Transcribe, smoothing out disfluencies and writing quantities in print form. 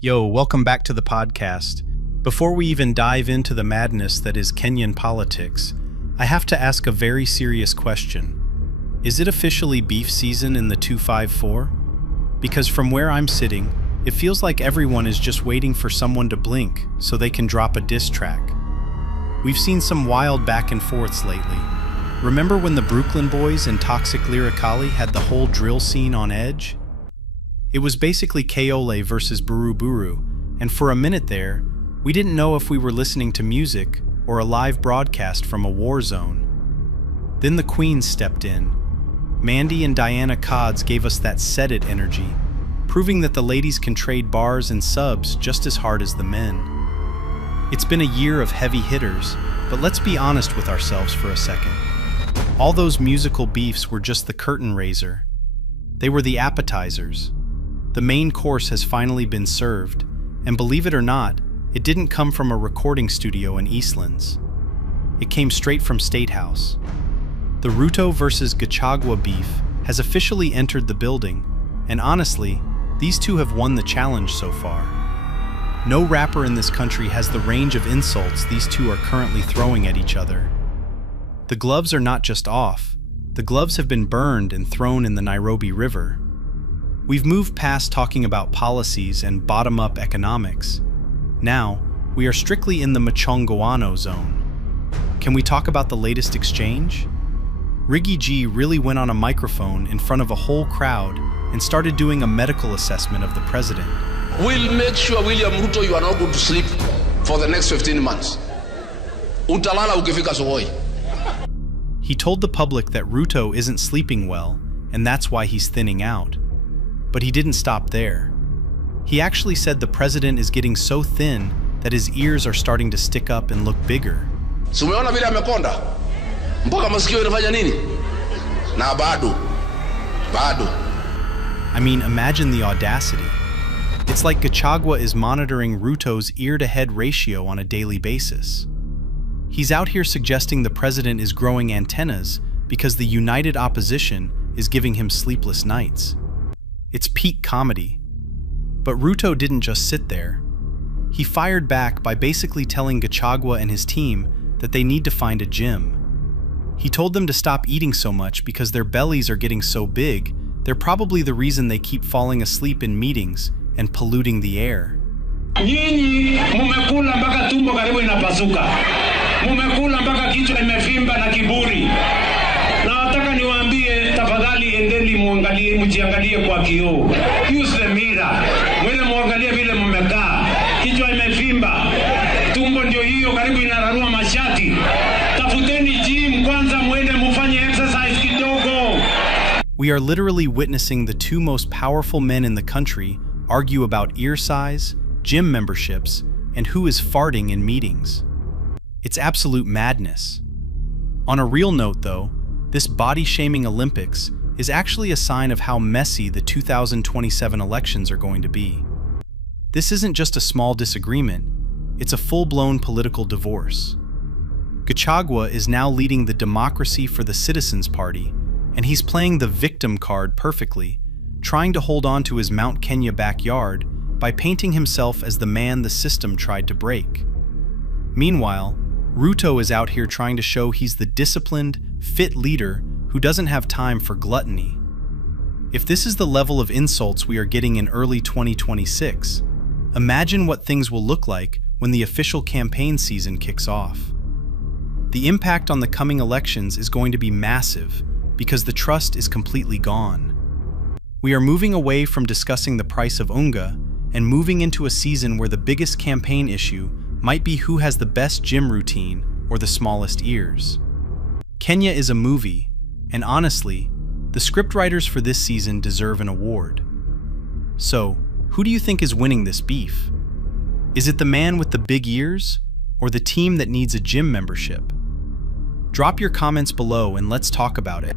Yo, welcome back to the podcast. Before we even dive into the madness that is Kenyan politics, I have to ask a very serious question. Is it officially beef season in the 254? Because from where I'm sitting, it feels like everyone is just waiting for someone to blink so they can drop a diss track. We've seen some wild back and forths lately. Remember when the Buruklyn Boyz and toxic lyrical had the whole drill scene on edge? It was basically Kaole versus Buru, and for a minute there, we didn't know if we were listening to music or a live broadcast from a war zone. Then the queens stepped in. Maandy and Dyana Cods gave us that set it energy, proving that the ladies can trade bars and subs just as hard as the men. It's been a year of heavy hitters, but let's be honest with ourselves for a second. All those musical beefs were just the curtain raiser. They were the appetizers. The main course has finally been served, and believe it or not, it didn't come from a recording studio in Eastlands. It came straight from State House. The Ruto versus Gachagua beef has officially entered the building, and honestly, these two have won the challenge so far. No rapper in this country has the range of insults these two are currently throwing at each other. The gloves are not just off, the gloves have been burned and thrown in the Nairobi River. We've moved past talking about policies and bottom-up economics. Now, we are strictly in the Mchongoano zone. Can we talk about the latest exchange? Riggy G really went on a microphone in front of a whole crowd and started doing a medical assessment of the president. We'll make sure, William Ruto, you are not going to sleep for the next 15 months. Utalala ukifika Sokoi. He told the public that Ruto isn't sleeping well, and that's why he's thinning out. But he didn't stop there. He actually said the president is getting so thin that his ears are starting to stick up and look bigger. So umeona vile amekonda? Mpaka masikio yanafanya nini? Na bado. I mean, imagine the audacity. It's like Gachagua is monitoring Ruto's ear-to-head ratio on a daily basis. He's out here suggesting the president is growing antennas because the united opposition is giving him sleepless nights. It's peak comedy. But Ruto didn't just sit there. He fired back by basically telling Gachagua and his team that they need to find a gym. He told them to stop eating so much because their bellies are getting so big, they're probably the reason they keep falling asleep in meetings and polluting the air. Nyinyi mumekula mpaka tumbo karibu inapasuka. Mumekula mpaka kichwa imevimba na kiburi. Na nataka niwaambie tafadhali endeni mjiangalie kwa kioo. Use the mirror. Mwende muangalie vile mmekaa. Kichwa imevimba. Tumbo ndio hiyo karibu inararua mashati. Tafuteni gym kwanza mwende mufanye exercise kidogo. We are literally witnessing the two most powerful men in the country argue about ear size, gym memberships, and who is farting in meetings. It's absolute madness. On a real note though, this body-shaming Olympics is actually a sign of how messy the 2027 elections are going to be. This isn't just a small disagreement, it's a full-blown political divorce. Gachagua is now leading the Democracy for the Citizens Party, and he's playing the victim card perfectly, trying to hold on to his Mount Kenya backyard by painting himself as the man the system tried to break. Meanwhile, Ruto is out here trying to show he's the disciplined, fit leader who doesn't have time for gluttony. If this is the level of insults we are getting in early 2026, imagine what things will look like when the official campaign season kicks off. The impact on the coming elections is going to be massive because the trust is completely gone. We are moving away from discussing the price of unga and moving into a season where the biggest campaign issue might be who has the best gym routine or the smallest ears. Kenya is a movie, and honestly, the scriptwriters for this season deserve an award. So, who do you think is winning this beef? Is it the man with the big ears, or the team that needs a gym membership? Drop your comments below and let's talk about it.